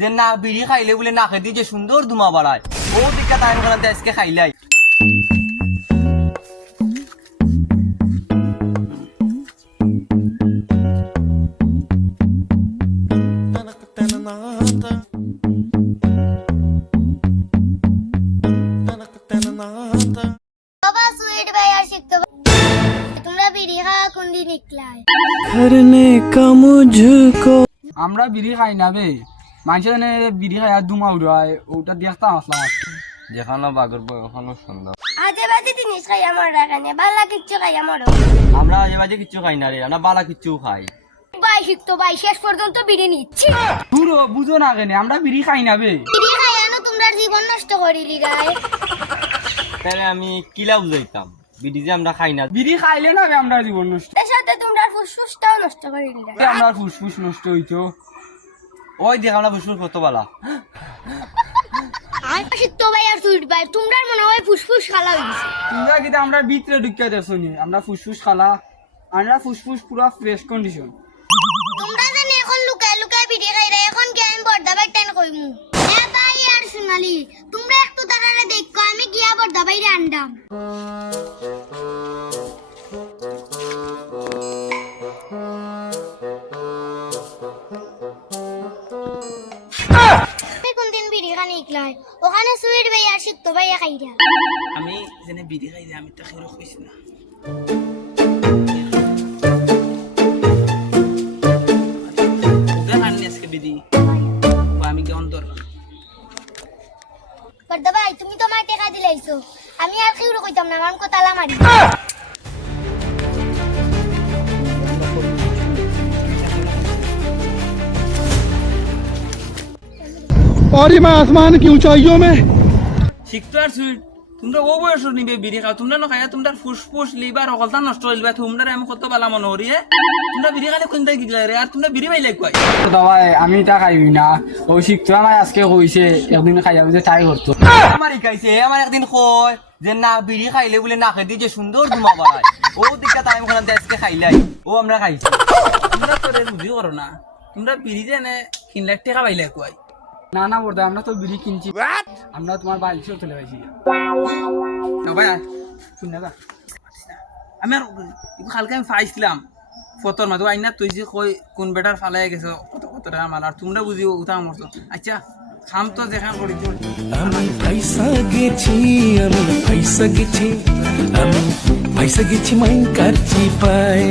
যে না বিড়ি খাইলে বলে নাকে দিয়ে যে সুন্দর ধুমা বাড়ায় ও দিকটা টাইম করাতে আজকে খাইলাই बाबा स्वीट भाई यार शिकतो तुमरा बीड़ी खा कुंडी निकला है करने का मुझको আমরা বিড়ি খাই না বে মানুষের এনে বিড়ি খাই আর ধুমা উড়ায় ওটা দেখতাম আসলাম যেখানে বাগর বই ওখানে সুন্দর आजे बाजे जिनिस खाई আমার রাখানে বালা কিচ্ছু খাই আমার আমরা আজে বাজে কিচ্ছু খাই না রে আমরা বালা কিচ্ছু খাই ভাই শিকতো ভাই শেষ পর্যন্ত বিড়ি নিচ্ছি পুরো বুঝো না কেন আমরা বিড়ি খাই না বে বিড়ি খাই আনো তোমরা জীবন নষ্ট করিলি গায় তাহলে আমি কিলা বুঝাইতাম বিড়ি যে আমরা খাই না বিড়ি খাইলে না বে আমরা জীবন নষ্ট এর সাথে তোমরা ফুসফুসটাও নষ্ট করিলি আমরা ফুসফুস নষ্ট হইতো ওই দেখ আমরা বুঝবো কত বালা আর শিকতো ভাই আর সুইট ভাই তোমরা মনে হয় ফুসফুস খালা হইছে তোমরা কিন্তু আমরা ভিতরে ঢুকিয়ে দেখছো নি আমরা ফুসফুস খালা আমরা ফুসফুস পুরো ফ্রেশ কন্ডিশন তোমরা জানি এখন লুকায় লুকায় বিড়ি খাই রে এখন কি আমি বড়দা ভাই টাইম কইমু এ ভাই আর সোনালি তোমরা একটু দাঁড়ারে দেখো আমি গিয়া বড়দা ভাই রে আন্ডাম কোনদিন বিড়ি খানি ইকলাই ওখানে সুইট ভাই আর শিকতো ভাই খাইরা আমি জেনে বিড়ি খাই রে আমি তো খেয়ে কইছি না আমি কি অন্তর বড়দা ভাই তুমি তো আমার টাকা দিলাইছো আমি আর কি কইতাম না আমার কথা মারি और मैं आसमान की ऊंचाइयों में শিখতো আর সুইট তোমরা ও বয়স নিবে বিড়ি খাও তোমরা না খাইয়া তোমরা ফুসফুস লিভার অকলতা নষ্ট হইলবা তোমরা আমি কত বালা মনে হরি তোমরা বিড়ি খাইলে কোন দিকে গিলা রে আর তোমরা বিড়ি পাইলে কই দাওয়াই আমি তা খাইবি না ও শিখতো আমার আজকে কইছে একদিন খাইয়া বুঝে তাই করতো আমার খাইছে আমার একদিন কয় যে না বিড়ি খাইলে বলে নাকে দিয়ে যে সুন্দর ধুমা বাড়ায় ও দিকটা টাইম করাতে আজকে খাইলাই ও আমরা খাইছি তোমরা তো রে বুঝি করো না তোমরা বিড়ি যে নে 3 লাখ টাকা পাইলে কই না না বড়দা আমরা তো বিড়ি কিনছি আমরা তোমার বাড়িতেও চলে গেছি না ভাই শুন না আমি আর কালকে আমি পাইছিলাম ফটোর মাঝে আইনা তুই যে কই কোন বেটার ফালাই গেছো কত কত টাকা মাল আর তোমরা বুঝি উঠা মরছো আচ্ছা খাম তো যেখান করি আমি পয়সা গেছি মাইন কারছি পায়